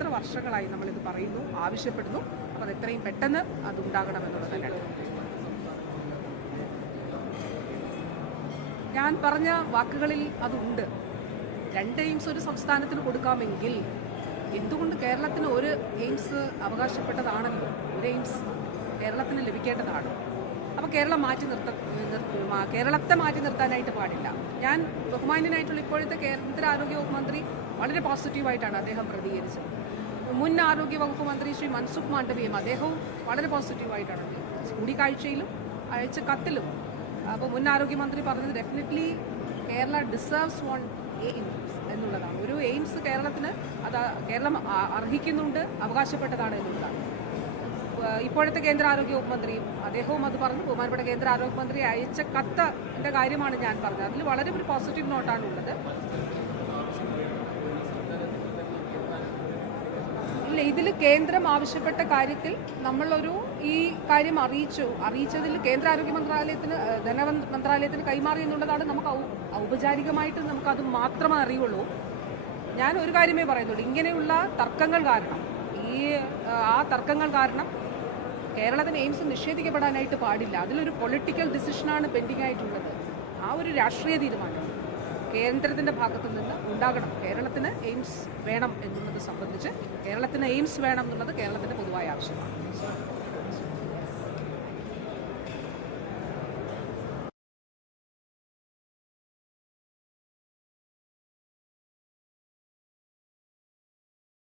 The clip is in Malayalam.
എത്ര വർഷങ്ങളായി നമ്മളിത് പറയുന്നു ആവശ്യപ്പെടുന്നു. അപ്പോൾ അത് എത്രയും പെട്ടെന്ന് അത് ഉണ്ടാകണമെന്നുള്ളത് ഞാൻ പറഞ്ഞ വാക്കുകളിൽ അതുണ്ട്. രണ്ട് എയിംസ് ഒരു സംസ്ഥാനത്തിന് കൊടുക്കാമെങ്കിൽ എന്തുകൊണ്ട് കേരളത്തിന് ഒരു എയിംസ് അവകാശപ്പെട്ടതാണല്ലോ? ഒരു എയിംസ് കേരളത്തിന് ലഭിക്കേണ്ടതാണ്. അപ്പോൾ കേരളം മാറ്റി നിർത്ത നിർ- കേരളത്തെ മാറ്റി നിർത്താനായിട്ട് പാടില്ല. ഞാൻ ബഹുമാന്യനായിട്ടുള്ള ഇപ്പോഴത്തെ കേന്ദ്ര ആരോഗ്യ വകുപ്പ് മന്ത്രി വളരെ പോസിറ്റീവായിട്ടാണ് അദ്ദേഹം പ്രതികരിച്ചത്. മുൻ ആരോഗ്യ വകുപ്പ് മന്ത്രി ശ്രീ മൻസുഖ് മാണ്ഡവ്യം അദ്ദേഹവും വളരെ പോസിറ്റീവായിട്ടാണ് കൂടിക്കാഴ്ചയിലും അയച്ച കത്തിലും അപ്പോൾ മുൻ ആരോഗ്യമന്ത്രി പറഞ്ഞത് definitely Kerala deserves one AIIMS എന്നുള്ളതാണ്. ഒരു എയിംസ് കേരളത്തിന് അത് കേരളം അർഹിക്കുന്നുണ്ട് അവകാശപ്പെട്ടതാണ് എന്നുള്ളതാണ്. ഇപ്പോഴത്തെ കേന്ദ്ര ആരോഗ്യ ഉപമന്ത്രിയും മന്ത്രിയും അദ്ദേഹവും അത് പറഞ്ഞു. ബഹുമാനപ്പെട്ട കേന്ദ്ര ആരോഗ്യ മന്ത്രി അയച്ച കത്തിന്റെ കാര്യമാണ് ഞാൻ പറഞ്ഞത്. അതിൽ വളരെ ഒരു പോസിറ്റീവ് നോട്ടാണ് ഉള്ളത്. ഇല്ല ഇതിൽ കേന്ദ്രം ആവശ്യപ്പെട്ട കാര്യത്തിൽ നമ്മളൊരു ഈ കാര്യം അറിയിച്ചു. അറിയിച്ചതിൽ കേന്ദ്ര ആരോഗ്യ മന്ത്രാലയത്തിന് ധന മന്ത്രാലയത്തിന് കൈമാറി എന്നുള്ളതാണ് നമുക്ക് ഔപചാരികമായിട്ട് നമുക്ക് അത് മാത്രമേ അറിയുള്ളൂ. ഞാൻ ഒരു കാര്യമേ പറയുന്നുള്ളൂ. ഇങ്ങനെയുള്ള തർക്കങ്ങൾ കാരണം ഈ ആ തർക്കങ്ങൾ കാരണം കേരളത്തിന് എയിംസ് നിഷേധിക്കപ്പെടാനായിട്ട് പാടില്ല. അതിലൊരു പൊളിറ്റിക്കൽ ഡിസിഷനാണ് പെൻഡിംഗ് ആയിട്ടുള്ളത്. ആ ഒരു രാഷ്ട്രീയ തീരുമാനം കേന്ദ്രത്തിന്റെ ഭാഗത്തു നിന്ന് ഉണ്ടാകണം. കേരളത്തിന് എയിംസ് വേണം എന്നുള്ളത് സംബന്ധിച്ച് കേരളത്തിന് എയിംസ് വേണം എന്നുള്ളത് കേരളത്തിന്റെ പൊതുവായ ആവശ്യമാണ്.